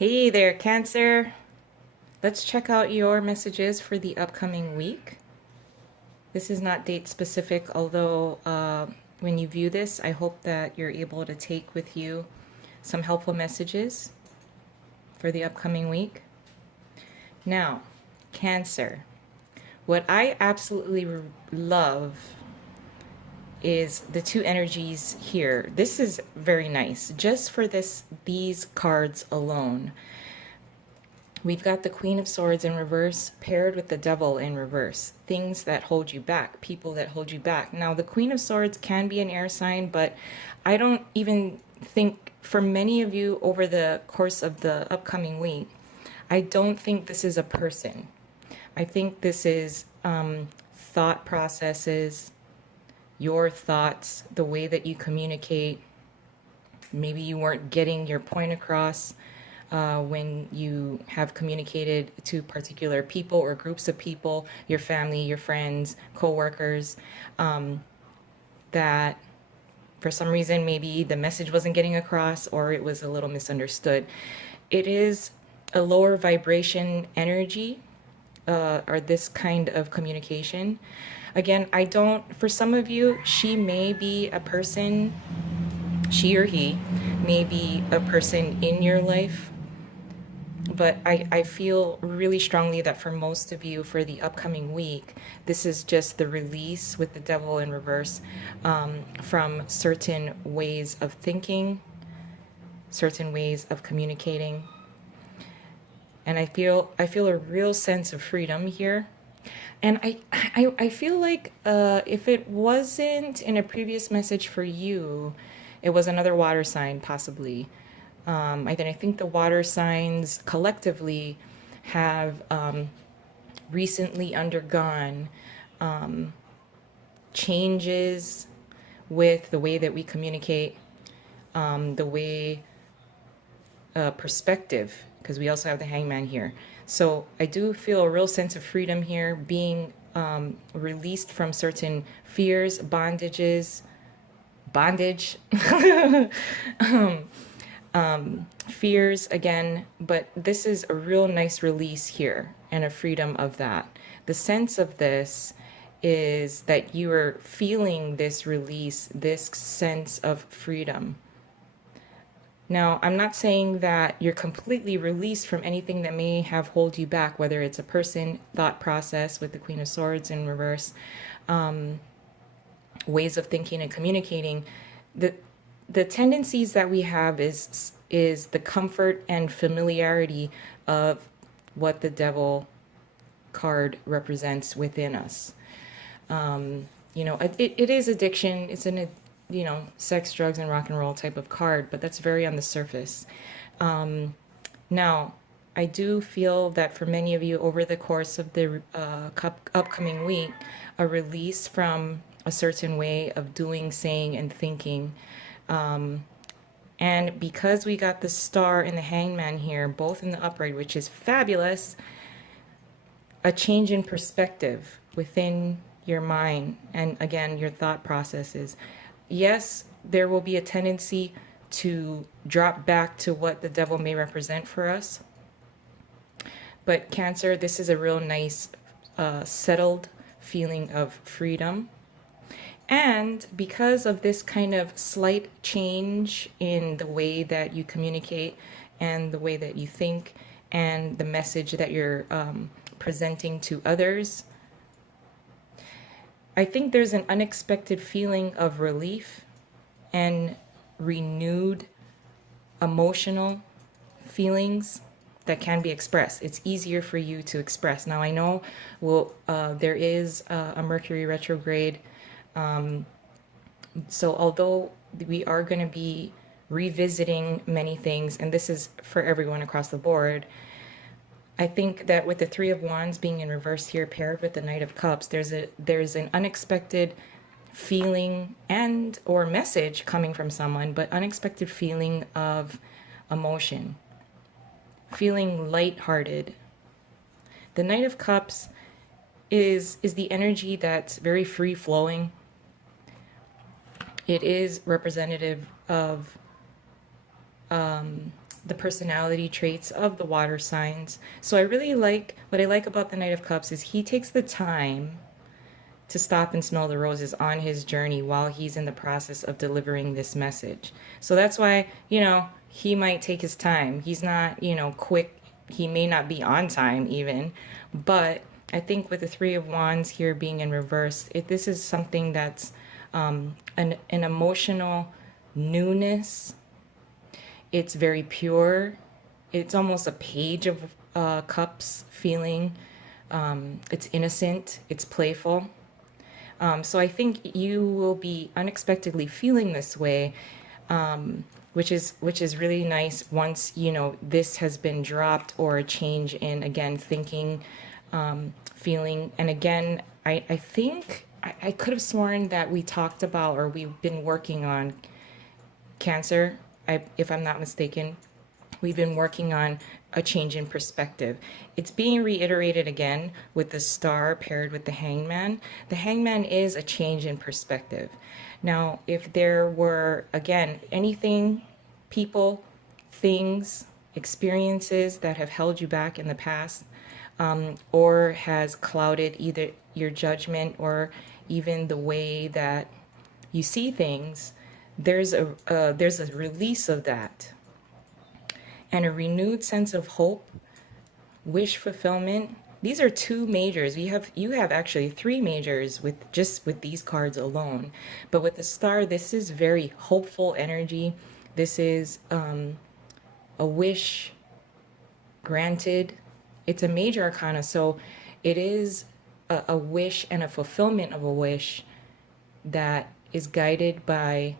Hey there, Cancer. Let's check out your messages for the upcoming week. This is not date specific, although when you view this, I hope that you're able to take with you some helpful messages for the upcoming week. Now, Cancer. What I absolutely love is the two energies here. This is very nice. Just for these cards alone. We've got the Queen of Swords in reverse paired with the Devil in reverse. Things that hold you back, people that hold you back. Now, the Queen of Swords can be an air sign, but I don't even think, for many of you over the course of the upcoming week, I don't think this is a person. I think this is thought processes, your thoughts, the way that you communicate. Maybe you weren't getting your point across when you have communicated to particular people or groups of people, your family, your friends, co-workers, that for some reason maybe the message wasn't getting across or it was a little misunderstood. It is a lower vibration energy, or this kind of communication. Again, for some of you, she may be a person, she or he may be a person in your life, but I feel really strongly that for most of you, for the upcoming week, this is just the release with the Devil in reverse from certain ways of thinking, certain ways of communicating. And I feel a real sense of freedom here. And I feel like if it wasn't in a previous message for you, it was another water sign, possibly. I think the water signs collectively have recently undergone changes with the way that we communicate, the way perspective, because we also have the Hangman here. So I do feel a real sense of freedom here, being released from certain fears, bondage, fears again, but this is a real nice release here and a freedom of that. The sense of this is that you are feeling this release, this sense of freedom. Now, I'm not saying that you're completely released from anything that may have hold you back, whether it's a person, thought process with the Queen of Swords in reverse, ways of thinking and communicating. The tendencies that we have is the comfort and familiarity of what the Devil card represents within us. It is addiction. It's an sex, drugs, and rock and roll type of card, but that's very on the surface. Now, I do feel that for many of you over the course of the upcoming week, a release from a certain way of doing, saying, and thinking. And because we got the Star and the Hangman here, both in the upright, which is fabulous, a change in perspective within your mind and, again, your thought processes. Yes, there will be a tendency to drop back to what the Devil may represent for us. But Cancer, this is a real nice, settled feeling of freedom. And because of this kind of slight change in the way that you communicate and the way that you think and the message that you're presenting to others, I think there's an unexpected feeling of relief and renewed emotional feelings that can be expressed. It's easier for you to express. Now, I know there is a Mercury retrograde. So although we are going to be revisiting many things, and this is for everyone across the board, I think that with the Three of Wands being in reverse here, paired with the Knight of Cups, there's an unexpected feeling and or message coming from someone, but unexpected feeling of emotion, feeling lighthearted. The Knight of Cups is the energy that's very free flowing. It is representative of the personality traits of the water signs. So I really like, what I like about the Knight of Cups is he takes the time to stop and smell the roses on his journey while he's in the process of delivering this message. So that's why, he might take his time. He's not, quick. He may not be on time even. But I think with the Three of Wands here being in reverse, this is something that's an emotional newness. It's very pure. It's almost a page of cups feeling. It's innocent. It's playful. So I think you will be unexpectedly feeling this way, which is really nice once this has been dropped, or a change in, again, thinking, feeling. And again, I think I could have sworn that we talked about, or we've been working on Cancer. If I'm not mistaken, we've been working on a change in perspective. It's being reiterated again with the Star paired with the Hangman. The Hangman is a change in perspective. Now, if there were, again, anything, people, things, experiences that have held you back in the past, or has clouded either your judgment or even the way that you see things, there's a release of that, and a renewed sense of hope, wish fulfillment. These are two majors. You have actually three majors with these cards alone. But with the Star, this is very hopeful energy. This is a wish granted. It's a major arcana, so it is a wish and a fulfillment of a wish that is guided by,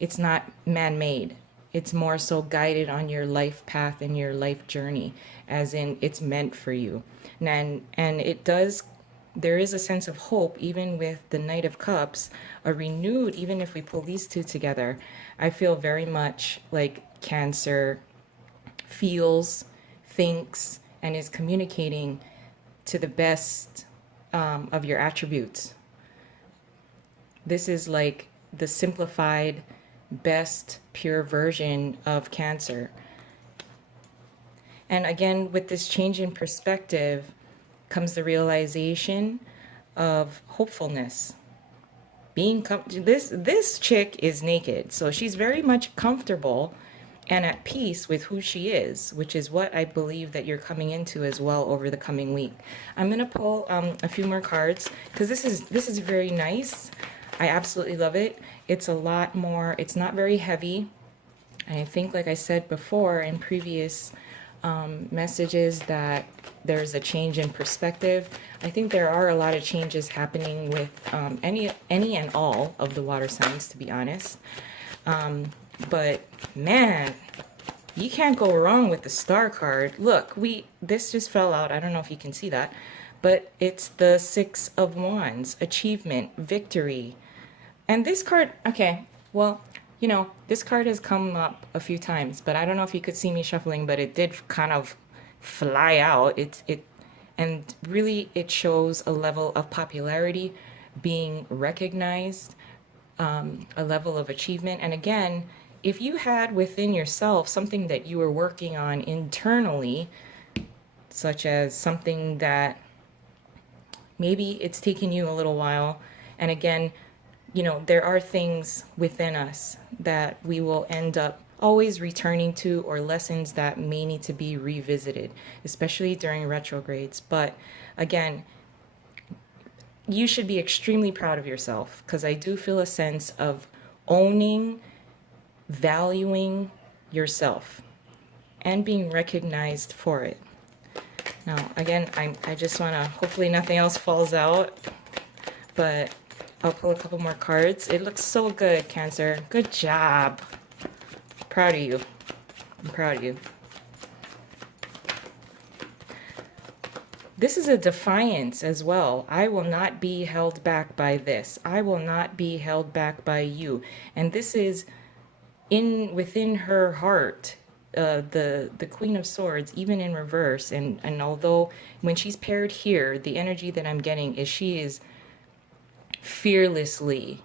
it's not man-made. It's more so guided on your life path and your life journey, as in it's meant for you. And there is a sense of hope, even with the Knight of Cups, a renewed, even if we pull these two together, I feel very much like Cancer feels, thinks, and is communicating to the best of your attributes. This is like the simplified, best, pure version of Cancer. And again, with this change in perspective comes the realization of hopefulness. This chick is naked, so she's very much comfortable and at peace with who she is, which is what I believe that you're coming into as well over the coming week. I'm gonna pull a few more cards because this is very nice. I absolutely love it. It's a lot more, it's not very heavy. And I think, like I said before in previous messages, that there's a change in perspective. I think there are a lot of changes happening with any and all of the water signs, to be honest. But man, you can't go wrong with the Star card. Look, this just fell out. I don't know if you can see that, but it's the Six of Wands, achievement, victory. And this card, okay, well, this card has come up a few times, but I don't know if you could see me shuffling, but it did kind of fly out. And really it shows a level of popularity, being recognized, a level of achievement. And again, if you had within yourself something that you were working on internally, such as something that maybe it's taken you a little while, and again, there are things within us that we will end up always returning to, or lessons that may need to be revisited, especially during retrogrades. But again, you should be extremely proud of yourself, because I do feel a sense of owning, valuing yourself, and being recognized for it. Now, again, I just want to, hopefully nothing else falls out, but I'll pull a couple more cards. It looks so good, Cancer. Good job. Proud of you. I'm proud of you. This is a defiance as well. I will not be held back by this. I will not be held back by you. And this is within her heart, the Queen of Swords, even in reverse. And although when she's paired here, the energy that I'm getting is she is fearlessly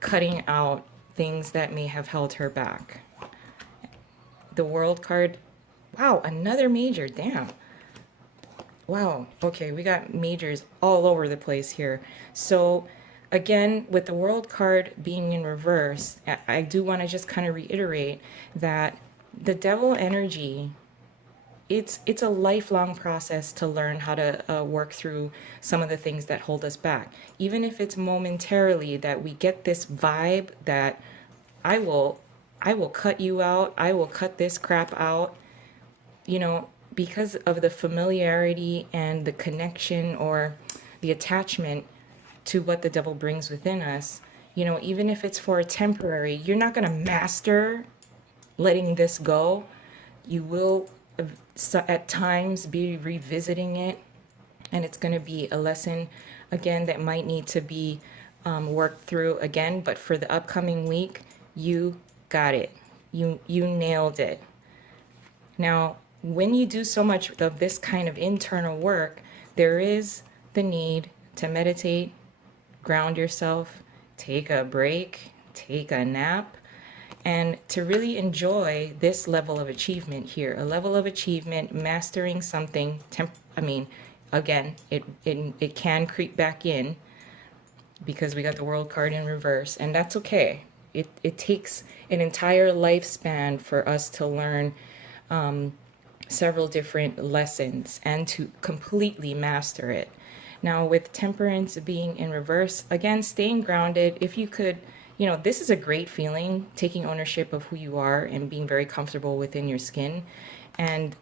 cutting out things that may have held her back. the world card. Wow, another major. Damn. Wow. Okay, we got majors all over the place here. So, again, with the world card being in reverse, I do want to just kind of reiterate that the devil energy, it's a lifelong process to learn how to work through some of the things that hold us back. Even if it's momentarily that we get this vibe that I will I will cut you out, I will cut this crap out, you know, because of the familiarity and the connection or the attachment to what the devil brings within us, even if it's for a temporary, you're not going to master letting this go. You will at times be revisiting it, and it's going to be a lesson again that might need to be worked through again. But for the upcoming week, you got it. You nailed it. Now, when you do so much of this kind of internal work, there is the need to meditate, ground yourself, take a break, take a nap, and to really enjoy this level of achievement here. A level of achievement, mastering something. Again, it can creep back in because we got the world card in reverse, and that's okay. It takes an entire lifespan for us to learn several different lessons and to completely master it. Now, with temperance being in reverse, again, staying grounded, if you could, this is a great feeling, taking ownership of who you are and being very comfortable within your skin. And,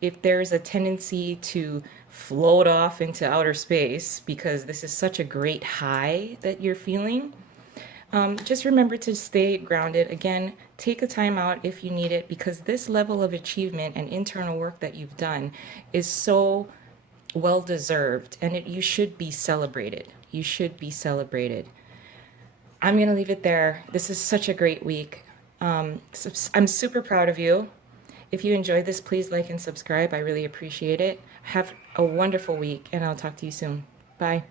if there's a tendency to float off into outer space because this is such a great high that you're feeling, just remember to stay grounded. Again, take a time out if you need it, because this level of achievement and internal work that you've done is so well deserved, and you should be celebrated. You should be celebrated. I'm going to leave it there. This is such a great week. I'm super proud of you. If you enjoyed this, please like and subscribe. I really appreciate it. Have a wonderful week, and I'll talk to you soon. Bye.